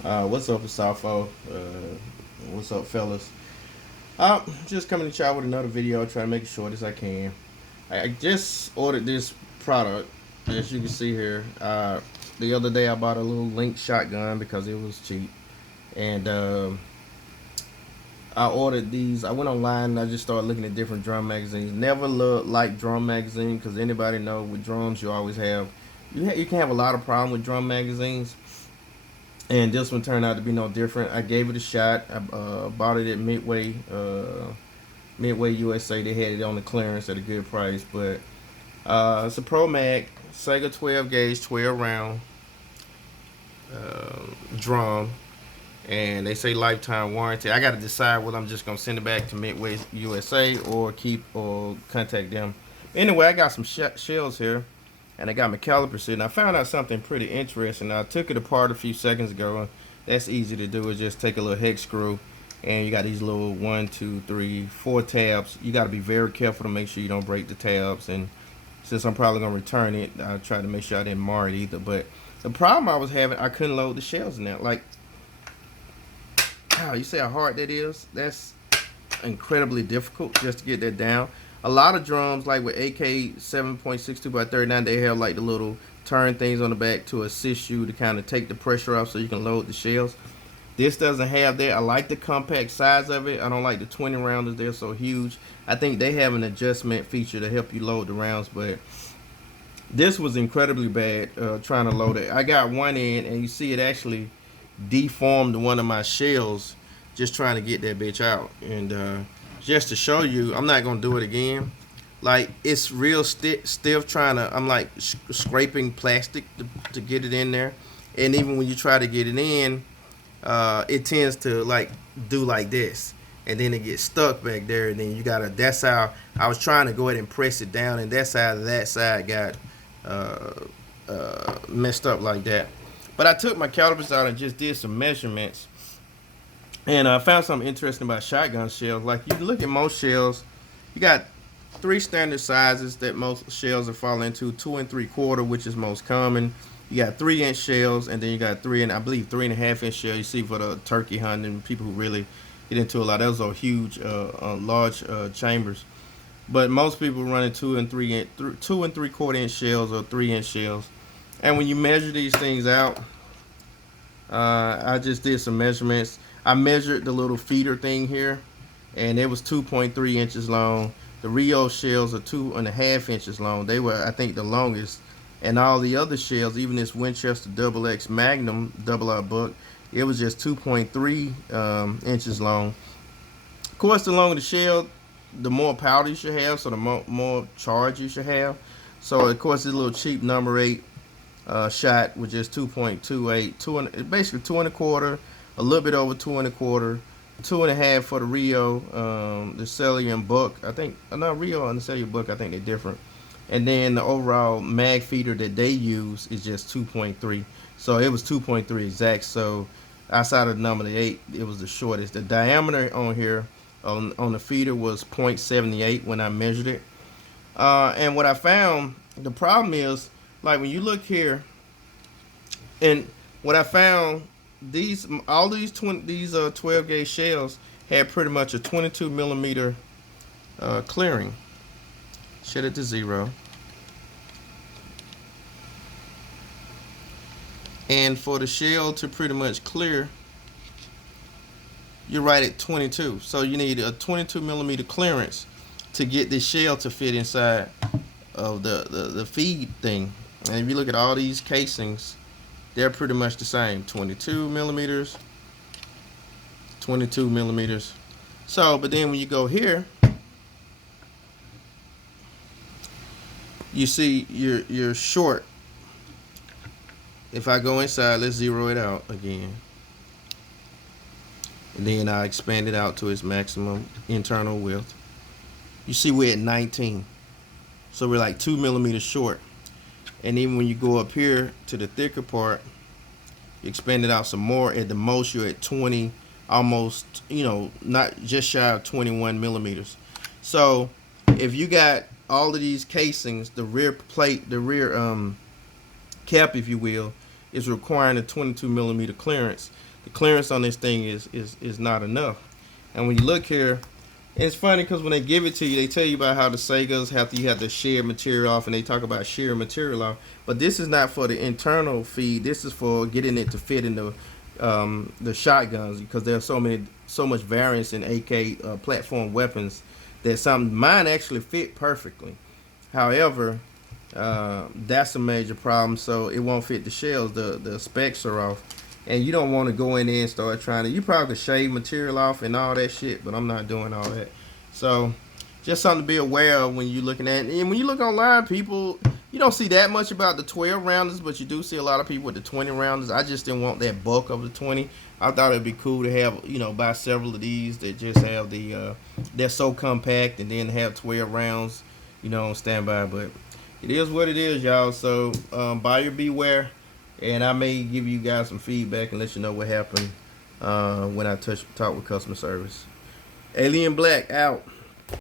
What's up, Asafo? What's up, fellas? I'm just coming to y'all with another video, trying to make it short as I can. I just ordered this product, as you can see here. The other day I bought a little link shotgun because it was cheap, and I ordered these. I went online and I just started looking at different drum magazines. Never liked drum magazine because anybody know with drums you always have you can have a lot of problem with drum magazines. And this one turned out to be no different. I gave it a shot. I bought it at Midway USA. They had it on the clearance at a good price. But it's a Promag Saiga 12 gauge, 12 round drum, and they say lifetime warranty. I got to decide whether I'm just gonna send it back to Midway USA or contact them. Anyway, I got some shells here, and I got my calipers here. And I found out something pretty interesting. I took it apart a few seconds ago. That's easy to do. Is just take a little hex screw, and you got these little 1, 2, 3, 4 tabs. You got to be very careful to make sure you don't break the tabs. And since I'm probably gonna return it, I tried to make sure I didn't mar it either. But the problem I was having, I couldn't load the shells in there. Like, wow, you see how hard that is? That's incredibly difficult just to get that down. A lot of drums, like with AK 7.62 by 39, they have like the little turn things on the back to assist you to kind of take the pressure off so you can load the shells. This doesn't have that. I like the compact size of it. I don't like the 20 rounders. They're so huge. I think they have an adjustment feature to help you load the rounds, but this was incredibly bad trying to load it. I got one in, and you see it actually deformed one of my shells just trying to get that bitch out. And just to show you, I'm not gonna do it again. Like, it's real stiff trying to, I'm like scraping plastic to get it in there. And even when you try to get it in, it tends to like do like this, and then it gets stuck back there, and then you gotta, that's how I was trying to go ahead and press it down, and that's how that side got uh, messed up like that. But I took my calipers out and just did some measurements, and I found something interesting about shotgun shells. Like, you look at most shells, you got three standard sizes that most shells are falling into: 2 and 3/4, which is most common. You got 3-inch shells, and then you got I believe 3.5-inch shell. You see for the turkey hunting people who really get into a lot. Those are huge, large chambers. But most people running 2 and 3/4 inch shells or 3-inch shells. And when you measure these things out, I just did some measurements. I measured the little feeder thing here, and it was 2.3 inches long. The Rio shells are 2.5 inches long. They were, I think, the longest. And all the other shells, even this Winchester Double X Magnum double R buck, it was just 2.3 inches long. Of course, the longer the shell, the more powder you should have, so the more charge you should have. So, of course, this little cheap number 8 shot with just 2.28, basically 2.25, a little bit over 2.25, 2.5 for the Rio, the Cellular and Buck. I think, not Rio and the Cellular Buck, I think they're different. And then the overall mag feeder that they use is just 2.3. So it was 2.3 exact. So outside of the number 8, it was the shortest. The diameter on here on the feeder was 0.78 when I measured it. And what I found, the problem is, like, when you look here, and what I found, all these 12 gauge shells had pretty much a 22 millimeter clearing. Set it to 0. And for the shell to pretty much clear, you're right at 22. So you need a 22 millimeter clearance to get this shell to fit inside of the feed thing. And if you look at all these casings, they're pretty much the same: 22 millimeters, 22 millimeters. So, but then when you go here, you see you're short. If I go inside, let's zero it out again, and then I expand it out to its maximum internal width. You see we're at 19, so we're like 2 millimeters short. And even when you go up here to the thicker part, you expand it out some more. At the most, you're at 20, almost, not just shy of 21 millimeters. So if you got all of these casings, the rear plate, the rear cap, if you will, is requiring a 22 millimeter clearance. The clearance on this thing is not enough. And when you look here, and it's funny because when they give it to you, they tell you about how the Segas you have to shear material off, and they talk about shear material off. But this is not for the internal feed. This is for getting it to fit in the shotguns, because there's so much variance in AK platform weapons that mine actually fit perfectly. However, that's a major problem. So it won't fit the shells. The specs are off. And you don't want to go in there and start trying to. You probably could shave material off and all that shit, but I'm not doing all that. So, just something to be aware of when you're looking at. And when you look online, people, you don't see that much about the 12 rounders, but you do see a lot of people with the 20 rounders. I just didn't want that bulk of the 20. I thought it'd be cool to have, buy several of these that just have they're so compact, and then have 12 rounds, on standby. But it is what it is, y'all. So, buyer beware. And I may give you guys some feedback and let you know what happened when I talk with customer service. Alien Black out.